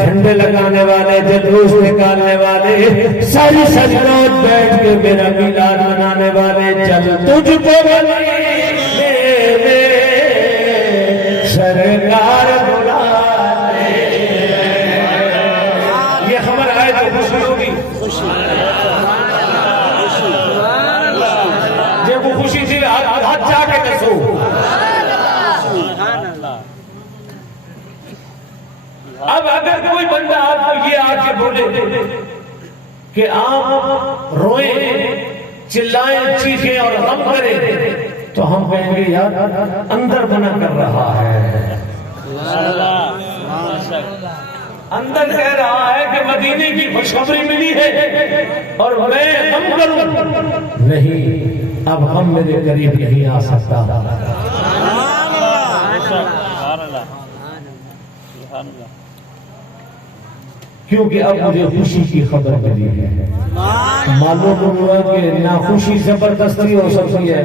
جھنڈے لگانے والے، جلوس نکالنے والے، ساری سجدوں بیٹھ کے میرا میلاد منانے والے، چل تجھ کو سرکار بلا لے۔ یہ خبر آئے تو خوشی ہوگی، جب وہ خوشی تھی ہاتھ جا کے دسو۔ اب اگر کوئی بندہ آپ کو یہ آ کے بولے کہ آپ روئیں، چلائیں، چیخیں اور غم کریں، تو ہم کہیں گے یار اندر منع کر رہا ہے، اندر کہہ رہا ہے کہ مدینے کی خوشخبری ملی ہے اور میں غم کروں۔ نہیں، اب ہم میرے قریب نہیں آ سکتا، کیونکہ اب مجھے خوشی کی خبر ملی ہے۔ معلوم ہوا کہ نہ خوشی زبردستی ہو سکتی ہے،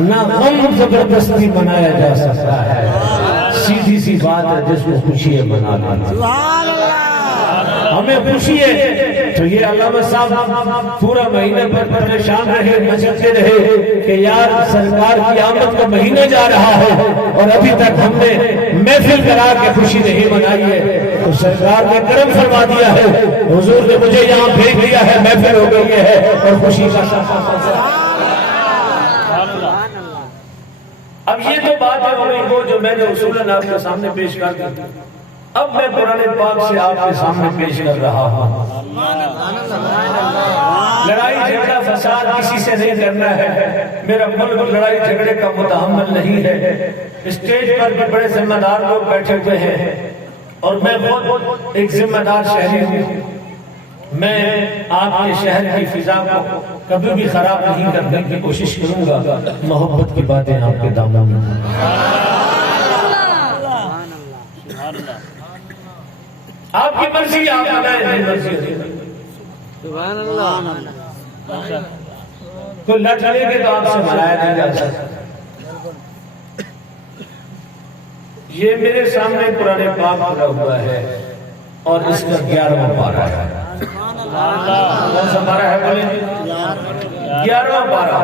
نہ غم زبردستی منایا جا سکتا ہے، سیدھی سی بات ہے جس کو خوشی ہے منا لینا۔ ہمیں خوشی ہے تو یہ علامہ صاحب پورا مہینہ پر پریشان رہے، مچلتے رہے کہ یار سرکار کی آمد کا مہینہ جا رہا ہے اور ابھی تک ہم نے محفل کرا کے خوشی نہیں منائی ہے، تو سرکار نے کرم فرما دیا ہے، حضور نے مجھے یہاں بھیج دیا ہے، محفل ہو گئی ہے اور خوشی کا اب یہ تو بات ہے وہ جو میں نے اصولاً آپ کے سامنے پیش کر دی۔ اب میں قرآن پاک سے آپ کے سامنے پیش کر رہا ہوں۔ لڑائی جھگڑا فساد کسی سے نہیں کرنا ہے، میرا ملک لڑائی جھگڑے کا متحمل نہیں ہے۔ اسٹیج پر بھی بڑے ذمہ دار لوگ بیٹھے ہوئے ہیں اور میں خود ایک ذمہ دار شہری ہوں، میں آپ کے شہر کی فضا کو کبھی بھی خراب نہیں کرنے کی کوشش کروں گا۔ محبت کی باتیں آپ کے دامن میں، آپ کی مرضی آپ بنائیں، نہیں مرضی سبحان اللہ۔ کوئی لٹ لے کے تو آپ سے منایا نہیں جا سکتا۔ یہ میرے سامنے قرآن پاک کھلا ہوا ہے اور اس کا 11واں پارہ ہے۔ کون سا پارہ ہے بولیں؟ 11واں پارہ۔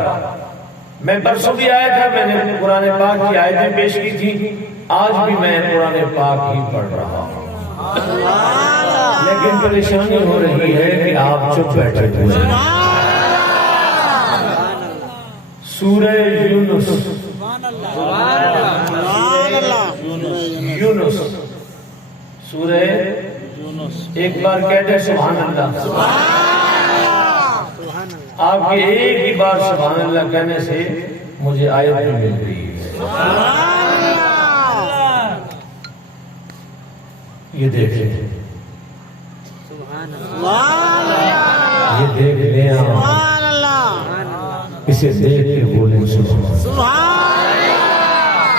میں پرسوں بھی آیا تھا، میں نے قرآن پاک کی آیتیں پیش کی تھی، آج بھی میں قرآن پاک ہی پڑھ رہا ہوں، لیکن پریشانی ہو رہی ہے کہ آپ چپ بیٹھے ہوئے ہیں۔ سورہ یونس، یونس، سورہ ایک بار کہتے سبحان اللہ۔ آپ کے ایک ہی بار سبحان اللہ کہنے سے مجھے آیت بھی مل رہی ہے۔ یہ دیکھیں، یہ دیکھ لیں آپ، اسے دیکھ کے بولیں سبحان اللہ،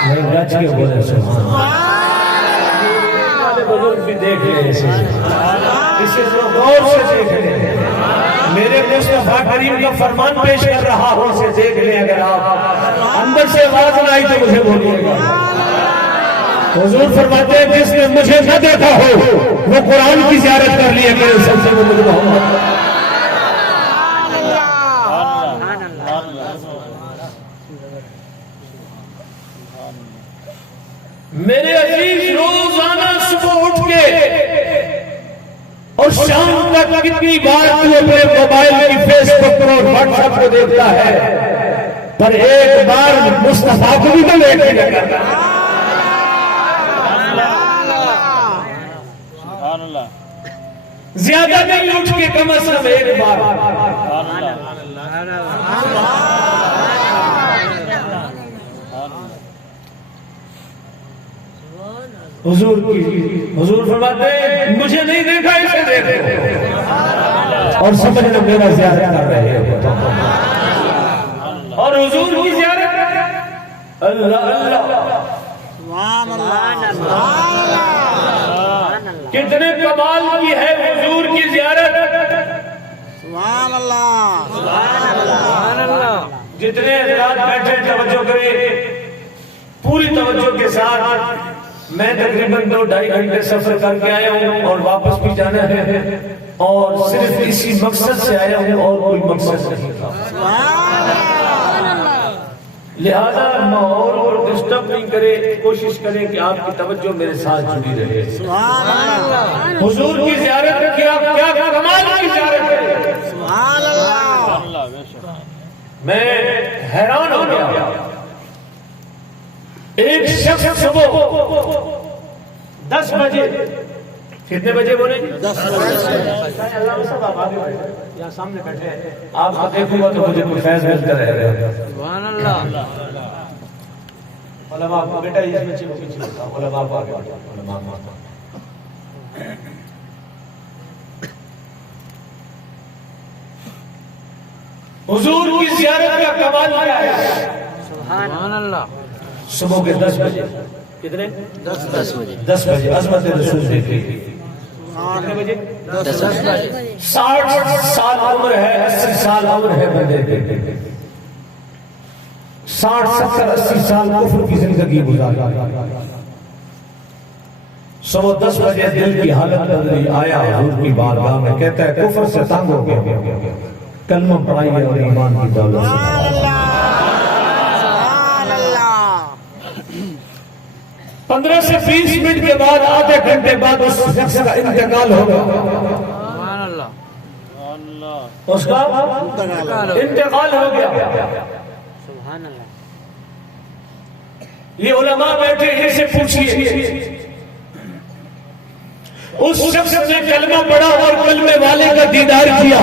نہیں گج کے بولیں سبحان اللہ۔ بزرگ بھی دیکھ لیں اسے غور سے دیکھ لیں، میرے مصطفیٰ کریم کا فرمان پیش کر رہا ہوں، اسے دیکھ لیں۔ اگر آپ اندر سے آواز نہ آئی تو مجھے بولیے گا۔ حضور فرماتے ہیں جس نے مجھے نہ دیکھا ہو وہ قرآن کی زیارت کر لیے میرے سب سے مجھے محمد۔ میرے عزیز، روزانہ صبح اٹھ کے اور شام تک کتنی بار تو اپنے موبائل کی فیس بک پر اور واٹس ایپ کو دیکھتا ہے، پر ایک بار مصطفیٰ کو بھی تو دیکھنے لگا۔ زیادہ نہیں اٹھ کے کم از کم ایک بار حضور فرماتے ہیں مجھے نہیں دیکھا اسے دیکھو، اور سمجھ لو میرا زیارت کر رہے ہیں، اور حضور کی زیارت اللہ اللہ کتنے کمال کی ہے حضور کی زیارت. سبحان اللہ سبحان اللہ. جتنے حضرات بیٹھے توجہ کریں پوری توجہ کے ساتھ. میں تقریباً 2-2.5 گھنٹے سفر کر کے آیا ہوں اور واپس بھی جانا ہے اور صرف اسی مقصد سے آیا ہوں اور کوئی مقصد نہیں تھا. لہذا ماحول کو ڈسٹرب نہیں کرے, کوشش کریں کہ آپ کی توجہ میرے ساتھ جڑی رہے. حضور کی زیارت کیا کمال کی زیارت ہے. میں حیران ہو گیا. ایک شخص صبح 10 بجے, کتنے بجے بولیں گے؟ 10 بجے. صاحب آپ آگے بیٹھے, یہاں سامنے بیٹھے ہیں, آپ کو دیکھوں گا تو مجھے کوئی فیض ملتا رہے گا. سبحان اللہ. علماء کو بیٹا اس میں چلو پیچھے ہوتا, علماء کو آگے بیٹھا, علماء کو. حضور کی زیارت کا کمال کیا ہے؟ سبحان اللہ. صبح کے 10 بجے. کتنے؟ 10 بجے عظمت رسول دیکھیں. کتنے بجے؟ 10 بجے. 60 سال عمر ہے, 80 سال عمر ہے بندے کے. 60 70 80 سال کفر کی زندگی گزاری. صبح 10 بجے دل کی حالت بدلی, آیا حضور کی بارگاہ میں, کہتا ہے کفر سے تنگ ہو گیا, کلمہ پڑھائیے اور ایمان کی دولت سے. 15 سے 20 منٹ کے بعد, آدھے گھنٹے بعد اس شخص کا انتقال ہوگا. سبحان اللہ. اس کا انتقال ہو گیا. سبحان اللہ. یہ علماء بیٹھے ان سے پوچھئے, اس شخص نے کلمہ پڑھا اور کلمے والے کا دیدار کیا,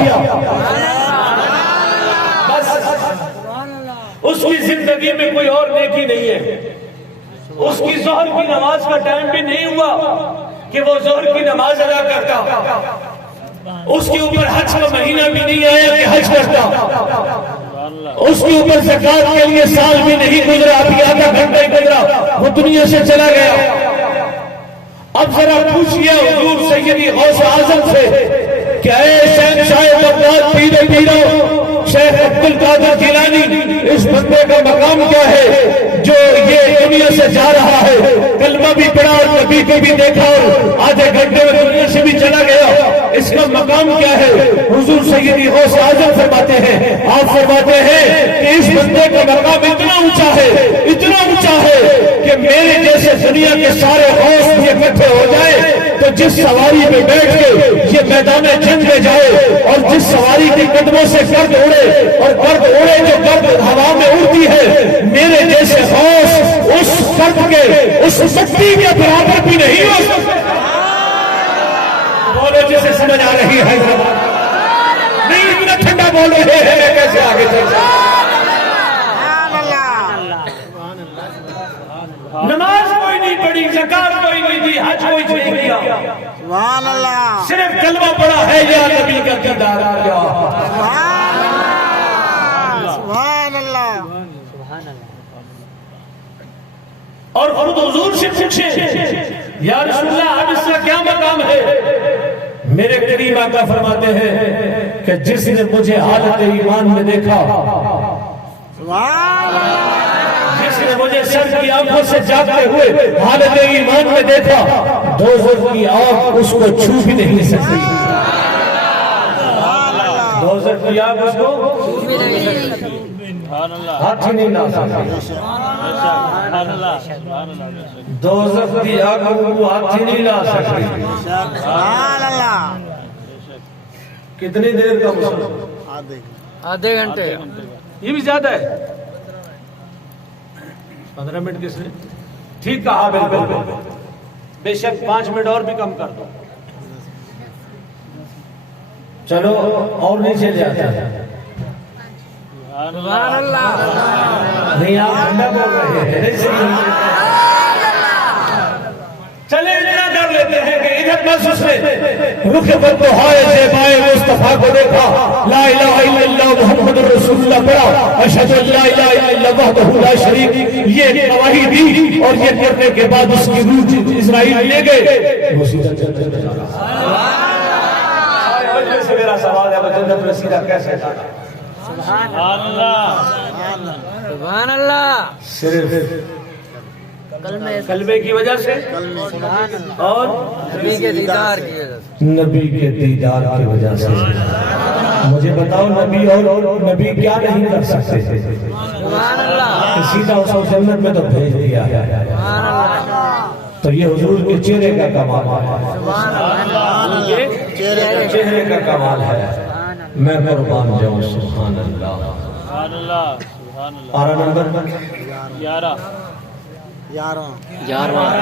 بس اس کی زندگی میں کوئی اور نیکی نہیں ہے. اس کی ظہر کی نماز کا ٹائم بھی نہیں ہوا کہ وہ ظہر کی نماز ادا کرتا. اس کے اوپر حج کا مہینہ بھی نہیں آیا کہ حج کرتا. اس کے اوپر زکات کے لیے سال بھی نہیں گزرا, ابھی آدھا گھنٹہ ہی گزرا, وہ دنیا سے چلا گیا. اب ذرا پوچھئے حضور سیدی غوث اعظم سے کہ اے شہنشاہ بغداد پیر پیرو شیخ عبد القادر جیلانی, اس بندے کا مقام کیا ہے جو یہ دنیا سے جا رہا ہے, کلمہ بھی پڑھا اور نبی کو بھی دیکھا اور آدھے گھنٹے میں دنیا سے بھی چلا گیا, اس کا مقام کیا ہے؟ حضور سیدی غوث اعظم فرماتے ہیں, آپ فرماتے ہیں کہ اس بندے کا مقام اتنا اونچا ہے, اتنا اونچا ہے کہ میرے جیسے دنیا کے سارے غوث بھی اکٹھے ہو جائے تو جس سواری میں بیٹھ کے یہ میدان جنگ میں جائے اور جس سواری کے قدموں سے گرد اڑے اور گرد اڑے جو گرد ہوا میں اڑتی ہے, میرے جیسے غوث اس گرد کے اس مٹی کے برابر بھی نہیں ہو سکتے. بولو جسے سمجھ آ رہی ہے, نہیں اتنا ٹھنڈا بول رہے ہیں, میں کیسے آگے چل جاؤں. نماز کوئی نہیں پڑھی, زکات کوئی نہیں دی, حج کوئی نہیں کیا, سبحان اللہ صرف کلمہ پڑھا ہے یا نبی کا دیدار کیا. سبحان اللہ. اور خود حضور سے پوچھے یا رسول اللہ اب اس کا کیا مقام ہے؟ میرے کریم آقا فرماتے ہیں کہ جس نے مجھے حالت ایمان میں دیکھا, جس نے مجھے سر کی آنکھوں سے جاگتے ہوئے حالت ایمان میں دیکھا, دوزخ کی آگ اس کو چھو بھی نہیں سکتی. دوزخ کی آگ اس کو ہاتھ ہی نہیں لا سکتی. دوزخ کی آگ کو ہاتھ ہی نہیں لا سکتی. سبحان اللہ. کتنی دیر کا مسلم؟ آدھے گھنٹے. یہ بھی زیادہ ہے. 15 منٹ کس نے ٹھیک کہا, بالکل بے شک 5 منٹ اور بھی کم کر دو. چلو اور نیچے جاتے ہیں. سبحان اللہ. نہیں آپ ٹھنڈا بول رہے ہیں. چلے اتنا کر لیتے ہیں کہ ادھر محسوس میں رخ پر تو ہائے زیبائے وہ مصطفیٰ کو دیکھا، لا الہ الا اللہ محمد رسول اللہ پڑھا، اشہد ان لا الہ الا اللہ وحدہ لا شریک، یہ گواہی دی، اور یہ کرنے کے بعد اس کی روح اسرائیل لے گئے، وہ سیدھا جنت میں چلا گیا۔ سے میرا سوال ہے، وہ جنت میں سیدھا کیسے جانا؟ سبحان اللہ، سبحان اللہ، صرف کلمے کی وجہ سے اور نبی کے دیدار کی وجہ سے، نبی کے دیدار کی وجہ سے۔ مجھے بتاؤ نبی اور نبی کیا نہیں کر سکتے؟ سبحان اللہ، سیدھا اس کو جنت میں تو بھیج دیا ہے۔ سبحان اللہ، تو یہ حضور کے چہرے کا کمال ہے، سبحان اللہ، چہرے کا کمال ہے۔ میں قربان جاؤں، سبحان اللہ۔ آرہ نمبر 11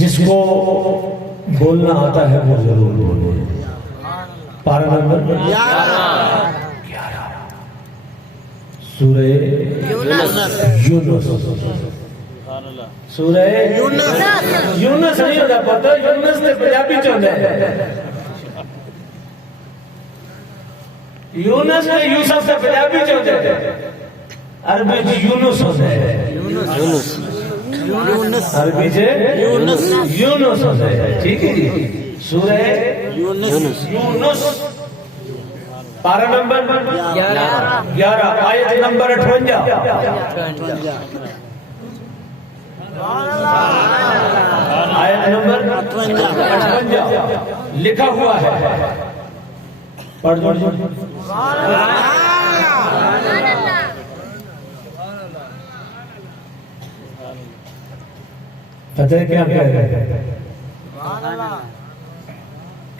جس کو بولنا آتا ہے وہ ضرور بولے۔ پارہ نمبر 11 سورہ یونس، سورہ یونس نہیں ہوتا پتہ، یونس نے پنجابی چاہتا ہے، یونس نے یوسف سے پنجابی چاہتے ہیں، عربی جی یونس ہوتا ہے، عربی جی یونس ہوتا ہے، ٹھیک ہے جی۔ سورہ یونس پارہ نمبر 11 آیت نمبر 58، آیت نمبر 58 لکھا ہوا ہے، پڑھ دو۔ پتہ ہے کیا کہہ رہے ہیں؟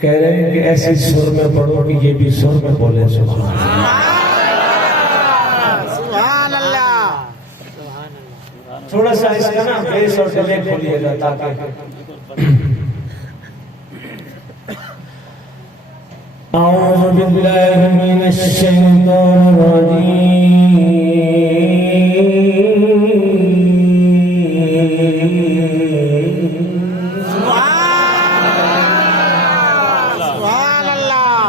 کہہ رہے ہیں کہ ایسی سر میں پڑھو کہ یہ بھی سر میں بولے۔ سبحان اللہ، تھوڑا سا اس کا نا بیس اور گلے کھولیے گا تاکہ اعوذ باللہ من الشیطان الرجیم۔ سبحان اللہ،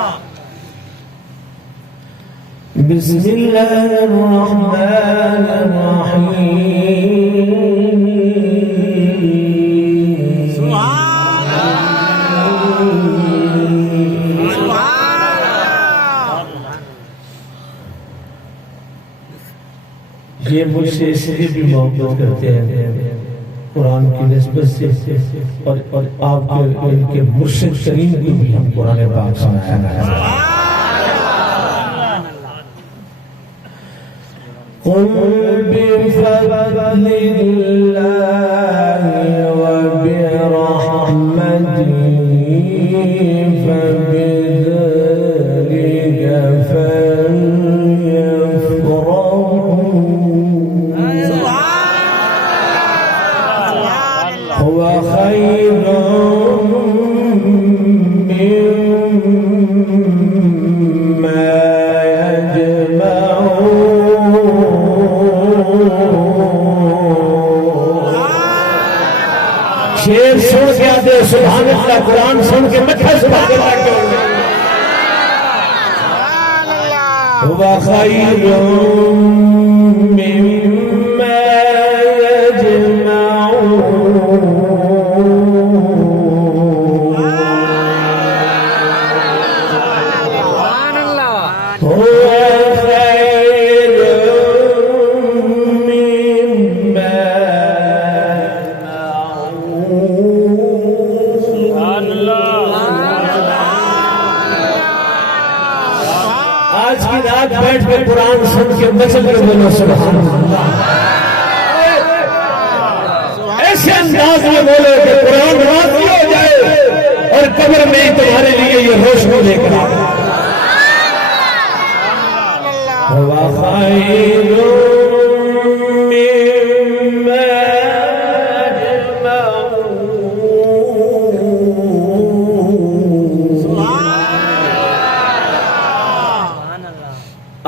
بسم اللہ الرحمن الرحیم۔ یہ مجھ سے اس لیے بھی محبت کرتے ہیں قرآن کی نسبت سے، اور آپ کے ان کے مرشد کریم کی بھی ہم قرآن پاک سنایا ہے۔ قل بفضل اللہ وبرحمته فبذلك فليفرحوا هو خير مما شیر سن کے آتے سبحان اللہ، قرآن سن کے مٹھا سبحان اللہ کرو۔ هو خير مما يجمعون سبحان اللہ، هو خير مما آج کی رات بیٹھ کے قرآن سن کے مچل کر بولو سبحان اللہ، ایسے انداز میں بولو کہ قرآن راضی ہو جائے اور قبر میں تمہارے لیے یہ روشنی لے کر آئے۔ هو خير مما يجمعون۔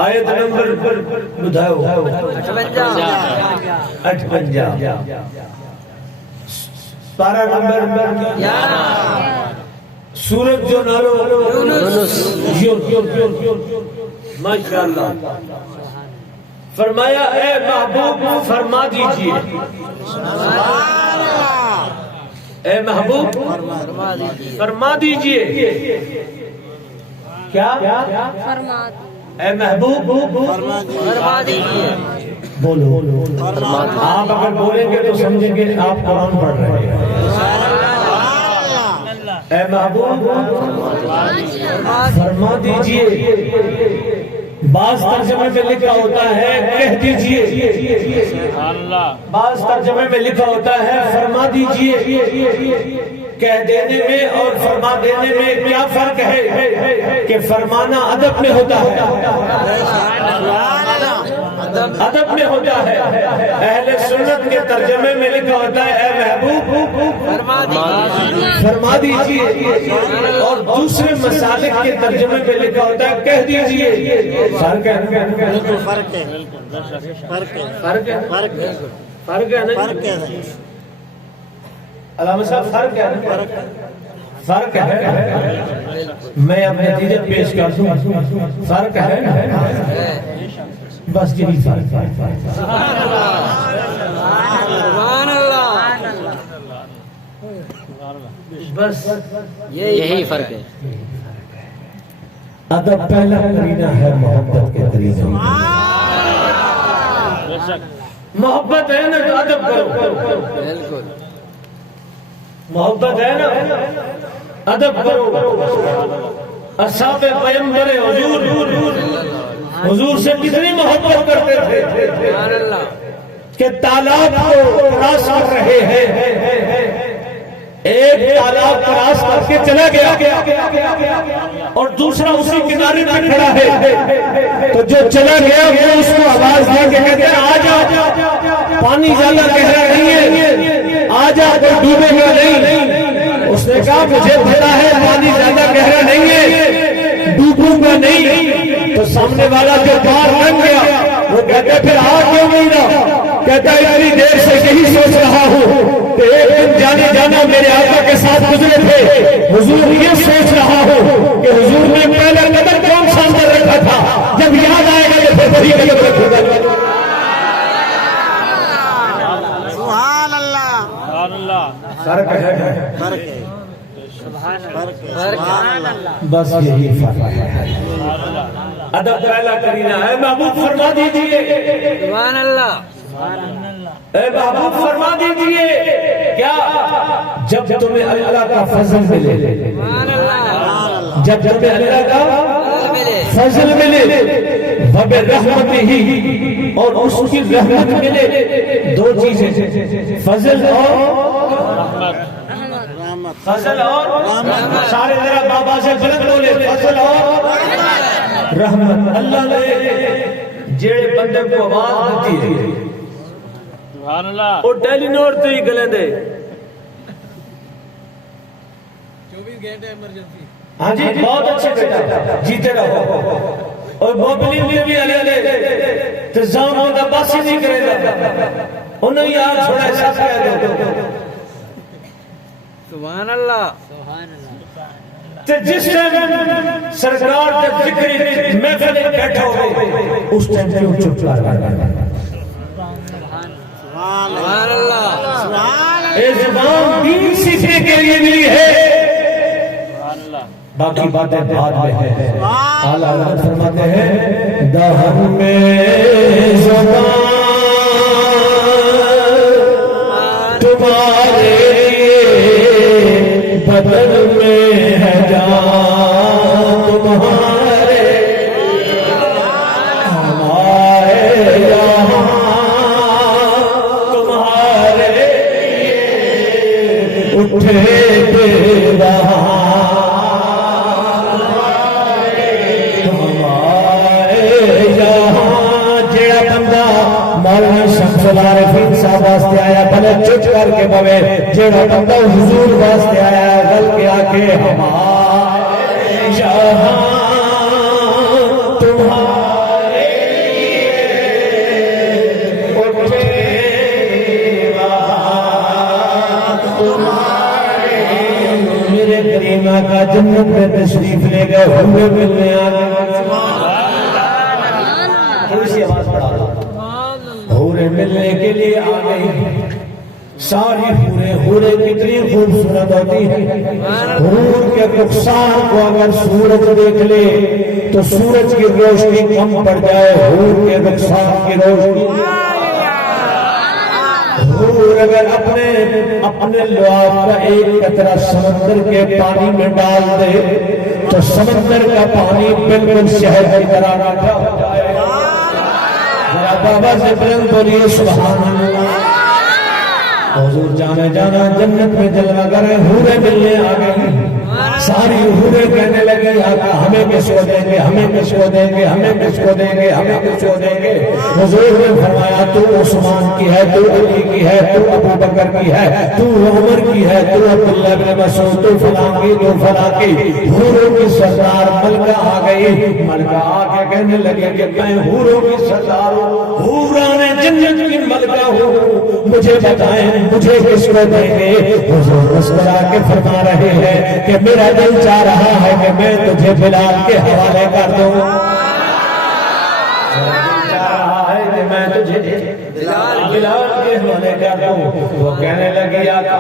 آیت نمبر بدھاؤ 58، پارہ نمبر 11، سورج جو نالو یونس ماشاءاللہ فرمایا اے محبوب فرما دیجئے اے محبوب فرما دیجئے کیا اے محبوب فرما دیجیے بولو آپ اگر بولیں گے تو سمجھیں گے آپ قرآن پڑھ رہے ہیں اے محبوب فرما دیجئے بعض ترجمے میں لکھا ہوتا ہے کہہ دیجئے بعض ترجمے میں لکھا ہوتا ہے فرما دیجئے کہہ دینے میں اور فرما دینے میں کیا فرق ہے کہ فرمانا ادب میں ہوتا ہے ادب میں ہوتا ہے اہل سنت کے ترجمے میں لکھا ہوتا ہے اے محبوب فرما دیجئے اور دوسرے مسالک کے ترجمے میں لکھا ہوتا ہے کہہ دیجئے فرق ہے فرق ہے علامہ صاحب فرق ہے فرق ہے میں اب نتیجے پیش کر دوں فرق ہے بس یہی فرق ہے سبحان اللہ بس یہی فرق ہے ادب پہلا قرینہ ہے محبت کے قرینہ محبت ہے نا تو ادب کرو بالکل محبت ہے نا ادب کرو اصحاب پیغمبر حضور سے کتنی محبت کرتے تھے سبحان اللہ کہ تالاب کو کراس کر رہے ہیں ایک تالاب کراس کر کے چلا گیا اور دوسرا اسی کنارے پہ کھڑا ہے تو جو چلا گیا وہ اس کو آواز دے کے کہتے ہیں آجا پانی زیادہ گہرا نہیں ہے آجا کوئی ڈوبے گا نہیں اس نے کہا مجھے پتا ہے پانی زیادہ گہرا نہیں ہے ڈوبوں گا نہیں تو سامنے والا جو پار لگ گیا وہ کہتے پھر آ کیوں نہیں رہا کہتا ہے اتنی دیر سے یہی سوچ رہا ہوں کہ ایک دن جانے جانا میرے آقا کے ساتھ گزرے تھے حضور یہ سوچ رہا ہوں کہ حضور نے پہلا قدم کون سا اندر رکھا تھا جب یاد آئے گا تو پھر وہی قدم رکھوں گا سبحان اللہ فرق ہے بس یہی فرق ہے ادب پہلا کرینہ ہے محبوب فرما دیجئے سبحان اللہ اے محبوب فرما دیجئے کیا جب تمہیں اللہ کا فضل ملے سبحان اللہ جب تمہیں اللہ کا فضل ملے وبرحمتہ ہی اور اس کی رحمت ملے دو چیزیں فضل اور فضل اور سارے ذرا بابا سے بلند بولے فضل اور رحمت اللہ نے جیڑے بندے کو آواز دیتی ہے سبحان اللہ اور ٹیلی نوٹ تو ہی گلے دے 24 گھنٹے ایمرجنسی ہاں جی بہت اچھے بیٹا جیتے رہو اور موبلین بھی علی تو زام ہوتا باسی نہیں کرے گا انہوں ہی آج چھوڑا ایسا کہہ دو سبحان اللہ تو جس ٹائم سرکار کے ذکری محفل بیٹھا ہو اس ٹائم کیوں چپ کر سبحان اللہ اے زبان دین سیکھنے کے لیے ملی ہے باقی باتیں بعد میں ہیں اعلیٰ حضرت فرماتے ہیں دہن میں زبان تمہارے بدن میں ہے جان تمہارے ہمارے یہاں تمہارے اٹھے تھے وہاں مولانا شمس العارفین صاحب واسطے آیا بھلے چچ کر کے بوے جیڑا بندہ حضور واسطے آیا گل کے آکے ہمارے جہاں تمہارے اٹھے وہاں تمہارے میرے کریمہ آقا جنت میں تشریف لے گئے ہوئے ملنے آ گئے. تھوڑی سی آواز بڑھا دو. حوریں ملنے کے لیے آ گئی. ساری حوریں کتنی خوبصورت ہوتی ہیں. حور کے رخسار کو اگر سورج دیکھ لے تو سورج کی روشنی کم پڑ جائے. حور کے رخسار کی روشنی. حور اگر اپنے لعاب کا ایک قطرہ سمندر کے پانی میں ڈال دے تو سمندر کا پانی بالکل شہد کی طرح میٹھا ہو جائے. ذرا بابا سے بلند بولیے سبحان اللہ. حضور جانا جنت میں جلوہ کرے. حوریں ملنے آ گئی. ساری حوریں کہنے لگی آقا ہمیں کس کو دیں گے, ہمیں کس کو دیں گے, ہمیں کس کو دیں گے, ہمیں کس کو دیں گے. حضور نے فرمایا تو عثمان کی ہے, تو علی کی ہے, تو ابو بکر کی ہے, تو عمر کی ہے, تو عبداللہ بن مسعود, تو فلاں کی, تو فلاں کی. حوروں کی سردار ملکہ آ گئی. ملکہ آ کے کہنے لگے کہ میں حوروں کی سردار ہوں, حوران جنت کی ملکہ ہوں, مجھے بتائیں مجھے کس کو دیں گے. حضور مسکرا کے فرما رہے ہیں کہ میرا دل چاہ رہا ہے کہ میں تجھے بلال کے حوالے کر دوں. میں تجھے بلال کے حوالے کر دوں. وہ کہنے لگی آقا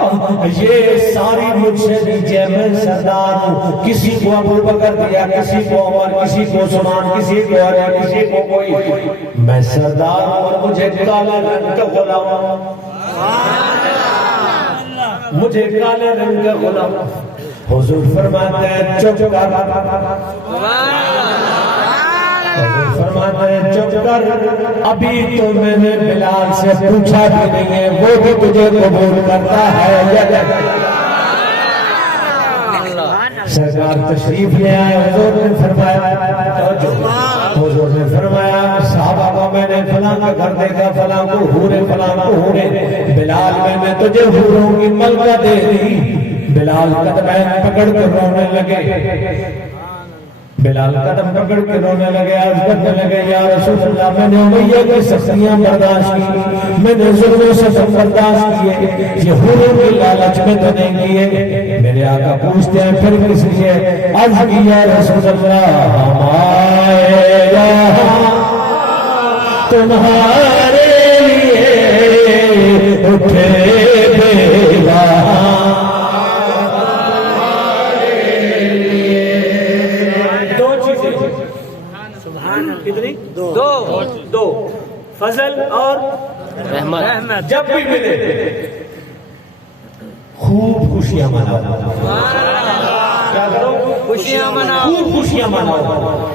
یہ ساری مجھ سے دیجئے, میں سردار ہوں. کسی کو ابو بکر دیا, کسی کو عمر, کسی کو عثمان, کسی کو علی, کسی کو کوئی. میں سردار ہوں اور مجھے کالے رنگ کا غلام, مجھے کالے رنگ کا غلام. حضور فرماتے ہیں چپ کر. حضور فرماتے ہیں چپ کر, ابھی تو میں نے بلال سے پوچھا بھی نہیں ہے وہ بھی تجھے قبول کرتا ہے یا نہیں. سرکار تشریف لے آئے. حضور نے فرمایا, حضور نے فرمایا صحابہ کو میں نے فلاں کا گھر دیکھا, فلاں کو حوریں, فلاں کو حوریں. بلال میں نے تجھے حوروں کی ملکہ دے دی. بلال قدمیں پکڑ کے رونے لگے. بلال قدم پکڑ کے رونے لگے, عرض کرنے لگے یا رسول اللہ میں نے امیہ کی سختیاں برداشت کی, میں نے ظلم و ستم برداشت کیے, یہ حوروں کی لالچ میں تو نہیں کیے. میرے آقا پوچھتے ہیں پھر کس لیے. عرض کی یا رسول اللہ ہم آئے یہاں تمہارے لیے اٹھے بیگاں. دو فضل اور رحمت جب بھی ملے خوب خوشیاں مناؤ. کیا کرو؟ خوشیاں مناؤ, خوب خوشیاں مناؤ.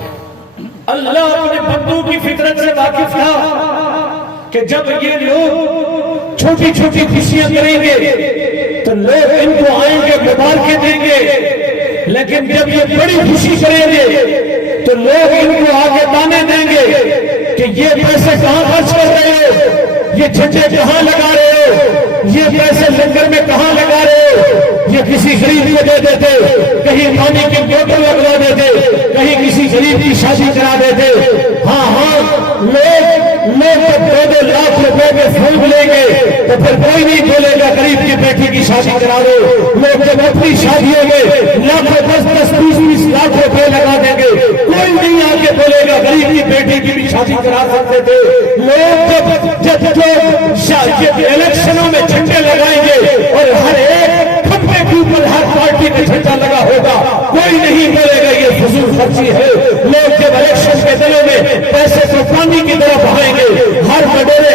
اللہ اپنے بندوں کی فطرت سے واقف تھا کہ جب یہ لوگ چھوٹی چھوٹی خوشیاں کریں گے تو لوگ ان کو آئیں گے مبارکیں دیں گے, لیکن جب یہ بڑی خوشی کریں گے تو لوگ ان کو آگے تانے دیں گے کہ یہ پیسے کہاں خرچ کر رہے ہو, یہ جھنڈے کہاں لگا رہے ہو, یہ پیسے لنگر میں کہاں لگا رہے ہو, یہ کسی غریب کو دے دیتے, کہیں پانی کی بوتل لگوا دیتے, کہیں کسی غریب کی شادی کرا دیتے. ہاں لوگ جب 2 لاکھ روپے کے پھول لیں گے تو پھر کوئی نہیں بولے گا غریب کی بیٹی کی شادی کرا دو. لوگ جب اپنی شادیوں میں لاکھوں 10-20 لاکھ روپے لگا دیں گے, کوئی نہیں آ کے بولے گا غریب کی بیٹی کی بھی شادی کرا سکتے تھے. لوگ جب الیکشنوں میں جھنڈے لگائیں گے اور ہر ایک کھمبے کے اوپر ہر پارٹی کا جھنڈا لگا ہوگا, کوئی نہیں بولے گا یہ فضول خرچی ہے. لوگ جب الیکشن کے دنوں میں پیسے کو پانی کی طرف بہائیں گے, ہر بڑے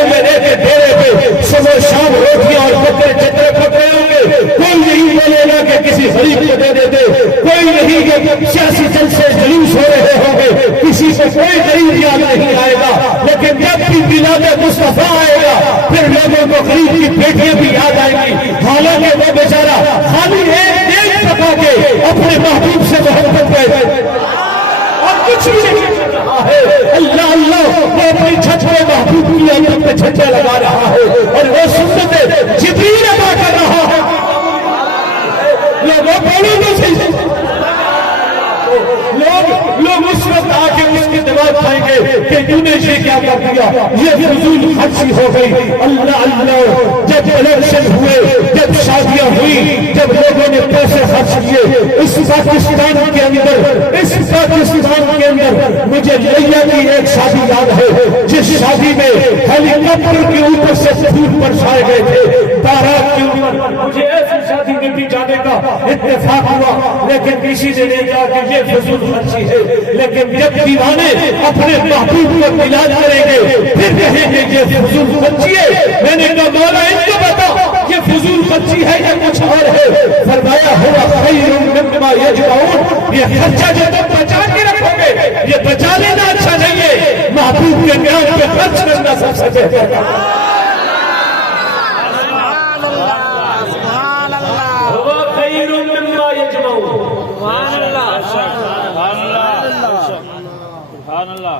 MLA کے ڈیرے پہ صبح شام روٹیاں اور بکرے چترے پکڑے ہوں گے, کوئی نہیں بولے گا کہ کسی غریب کو دے دیتے. کوئی نہیں کہ سیاسی جلسے جلوس ہو رہے ہوں گے, کسی سے کوئی غریب یاد نہیں آئے گا. لیکن جب بھی میلاد مصطفیٰ آئے گا پھر لوگوں کو غریب کی بیٹیاں بھی یاد آئیں گی. حالانکہ وہ بیچارہ خالی ایک پکا کے اپنے محبوب سے محبت کرے اور کچھ بھی نہیں کر رہا ہے. اللہ وہ اپنی چھت پہ محبوب کی عزت پہ جھنڈے لگا رہا ہے اور وہ سنت جبریل ادا کر رہا ہے. لوگ بولو تو صحیح, لوگ اس وقت آ کے اس کے دماغ کھائیں گے کہ تو نے یہ کیا کر دیا, یہ فضول خرچی ہو گئی. اللہ جب الیکشن ہوئے, جب شادیاں ہوئی, جب لوگوں نے پیسے خرچ کیجیے اس پاکستان کے اندر مجھے لیا کی ایک شادی یاد ہے جس شادی میں ہیلی کاپٹر کے اوپر سے پھول برسائے گئے تھے بارات کے اوپر. مجھے ایسی شادی میں بھی جانے کا اتفاق ہوا لیکن کسی نے نہیں کہا کہ یہ فضول خرچی ہے. لیکن جب دیوانے اپنے محبوب کو ملا کریں گے پھر کہیں گے یہ فضول خرچی ہے. میں نے کہا مولا ان کو بتا یہ فضول خرچی ہے یا کچھ اور ہے؟ فرمایا ہوا خیر مما یجمعون، یہ خرچہ جو تم بچا کے رکھو گے یہ بچا لینا اچھا نہیں ہے، محبوب کے نام پہ خرچ کرنا سب سے بہتر ہے. ہوا خیر مما یجمعون. سبحان اللہ سبحان اللہ.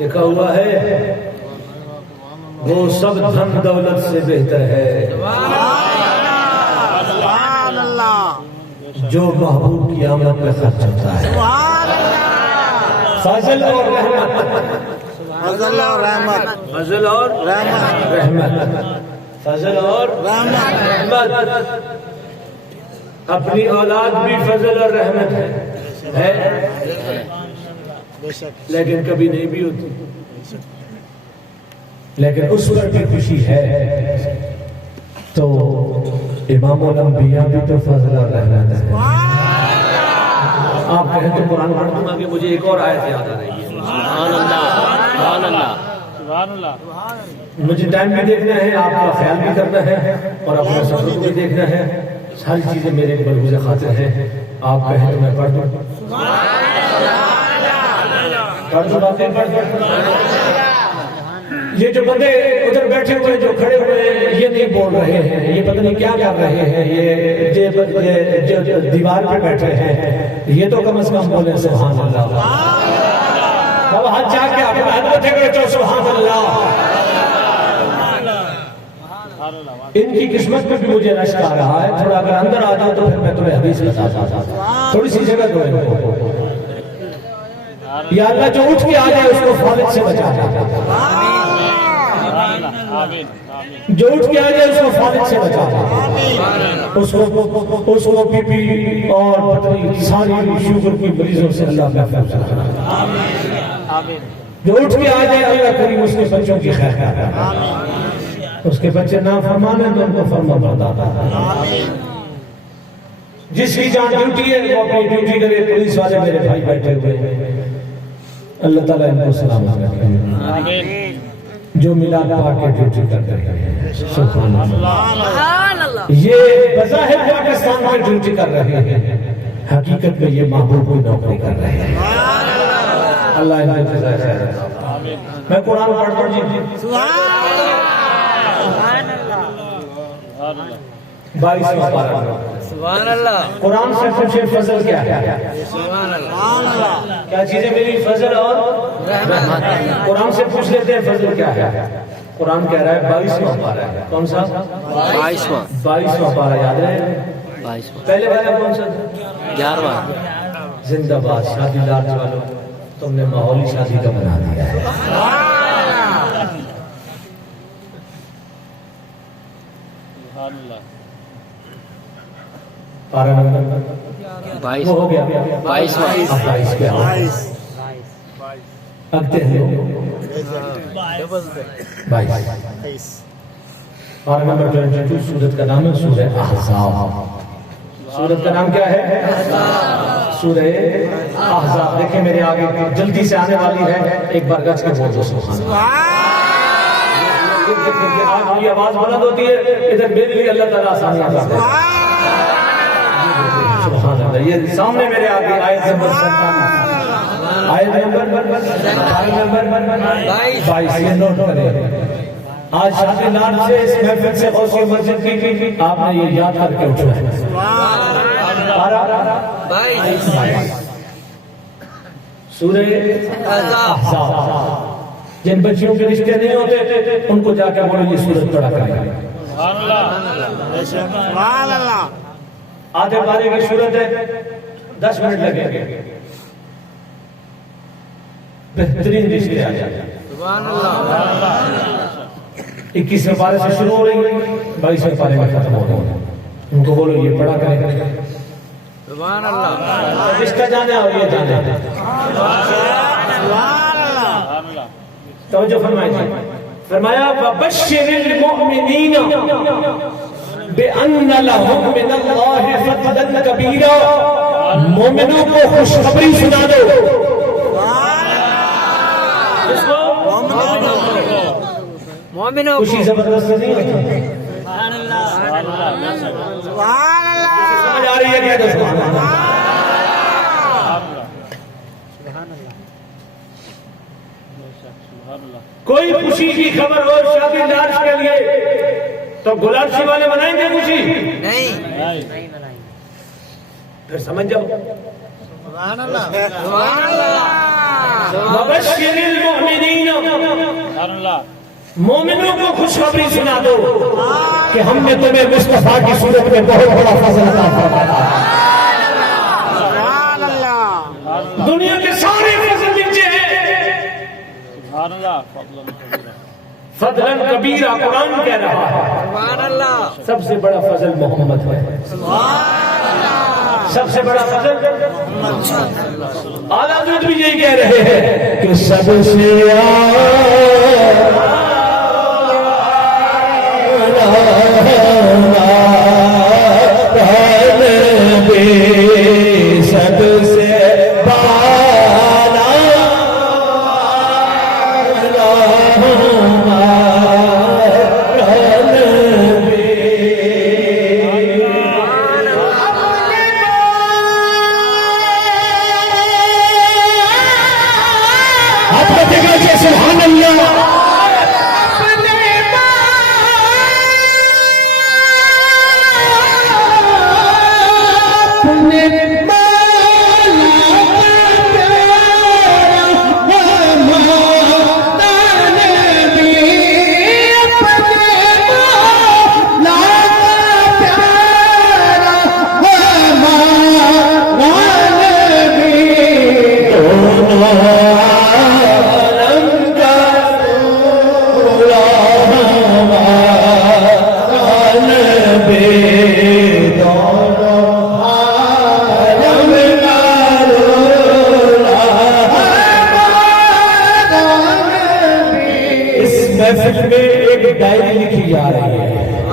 لکھا ہوا ہے وہ سب دھن دولت سے بہتر ہے سبحان اللہ جو محبوب کی آمد پہ خرچ ہوتا ہے. سبحان اللہ فضل اور رحمت، فضل اور رحمت فضل اور رحمت، فضل اور رحمت. اپنی اولاد بھی فضل اور رحمت ہے لیکن کبھی نہیں بھی ہوتی. لیکن اس پر بھی خوشی ہے تو امام الانبیاء بھی تو فضل اور رحمت ہے. آپ کہیں تو قرآن پڑھ دوں گا کہ مجھے ایک اور آیت یاد آ رہی ہے. سبحان اللہ سبحان اللہ سبحان اللہ. مجھے ٹائم بھی دیکھنا ہے، آپ کا خیال بھی کرنا ہے اور اپنا سفر بھی دیکھنا ہے. ساری چیزیں میرے بلوز خاطر ہیں. آپ کہیں تو میں پڑھ دوں پڑھ دوں باقی پڑھ دوں. یہ جو بندے ادھر بیٹھے ہوئے جو کھڑے ہوئے ہیں یہ نہیں بول رہے ہیں، یہ پتہ نہیں کیا کر رہے ہیں. یہ جو دیوار پہ بیٹھے ہیں یہ تو کم از کم بولیں سبحان اللہ. اب ہاتھ جا کے آپ ہاتھ اٹھے گئے سبحان اللہ. ان کی قسمت میں بھی مجھے رشک آ رہا ہے. تھوڑا اگر اندر آ جاؤ تو پھر میں تمہیں حدیث بتاتا تھا. تھوڑی سی جگہ دو ان کو. یا اللہ جو اٹھ کے آ جائے اس کو فالج سے بچا دے. جو اٹھ کے آ جائے اس کو فالج سے بچا دے. اس کو بی پی اور پتلی ساری شوگر کی مریضوں سے اللہ محفوظ رکھے. جو اٹھ کے آ جائے اللہ کریم اس کے بچوں کی خیر کرے. اس کے بچے نافرمان ہیں تو ان کو فرما بردار. جس کی جان ڈیوٹی ہے وہ اپنی ڈیوٹی کرے. پولیس والے میرے بھائی بیٹھے ہوئے ہیں اللہ تعالیٰ ان کو سلامت رکھے. جو میلاد پاک کے ڈیوٹی کر رہے ہیں سبحان اللہ. یہ بظاہر پاکستان میں ڈیوٹی کر رہے ہیں، حقیقت میں یہ محبوب کی نوکری کر رہے ہیں. اللہ ان کو جزائے خیر. میں قرآن پڑھتا ہوں. 22واں پارہ. سبحان اللہ قرآن سے پوچھے فضل کیا ہے؟ سبحان اللہ کیا چیزیں میری فضل اور رحمت. قرآن سے پوچھ لیتے ہیں فضل کیا ہے. قرآن کہہ رہا ہے 22واں پارہ ہے. کون سا؟ 22واں پارہ. یاد ہے 22واں پہلے والا کون سا؟ 11واں. زندہ باد شادی دار والوں تم نے ماحولی شادی کا بنا دیا ہے. پارہ نمبر 22 وہ ہو گیا 22واں 22 پہ آؤ. اگتے ہیں 22 پارہ نمبر 22. سورت کا نام ہے سورہ احزاب. سورت کا نام کیا ہے؟ سورہ احزاب. دیکھیں میرے آگے جلدی سے آنے والی ہے. ایک بار گچ کے بول دو سبحان اللہ. آپ کی آواز بلند ہوتی ہے ادھر میرے لیے اللہ تعالیٰ آسانی کرتا ہے. سبحان اللہ. یہ سامنے میرے آگے آیت نمبر 47. آیت نمبر 22. یہ نوٹ کریں. آج شادی لال سے اس محفل سے غوث مسجد کی آپ نے یہ یاد کر کے اٹھا ہے. سورہ احزاب. جن بچیوں کے رشتے نہیں ہوتے ان کو جا کے بولو یہ سورت پڑھا کریں. سبحان اللہ. آدھے پارے کی صورت ہے 10 منٹ لگیں گے. بہترین رشتے آ جائیں. سبحان اللہ. 21ویں پارے سے شروع ہو رہی ہے 22ویں پارے میں ختم ہو رہی ہے. ان کو بولو یہ پڑھا کریں سبحان اللہ اس کا جانا اور یہ جانا سبحان اللہ توجہ فرمائیے فرمایا وَبَشِّرِ الْمُؤْمِنِينَ بِأَنَّ لَهُم مِّنَ اللَّهِ فَضْلًا كَبِيرًا مومنوں کو خوشخبری سنا دو مومنوں خوشی زبردست نہیں ہے سبحان اللہ سمجھ آ رہی ہے کیا دوستوں کوئی خوشی کی خبر ہو شادی دار کے لیے تو گلارشی والے منائیں گے خوشی نہیں پھر سمجھ جاؤ سبحان اللہ سبحان اللہ وَبَشِّرِ الْمُؤْمِنِينَ مومنوں کو خوشخبری سنا دو کہ ہم نے تمہیں مصطفیٰ کی صورت میں بہت بڑا فضل عطا فرمایا سبحان اللہ دنیا کے سارے فضل نیچے ہیں فضلاً کبیرہ قرآن کہہ رہا ہے سبحان اللہ سب سے بڑا فضل محمد ہے سب سے بڑا فضل اعلیٰ حضرت بھی یہی کہہ رہے ہیں کہ سب سے سب سے سبحان اللہ محفل میں ایک ڈائری لکھی جا رہی ہے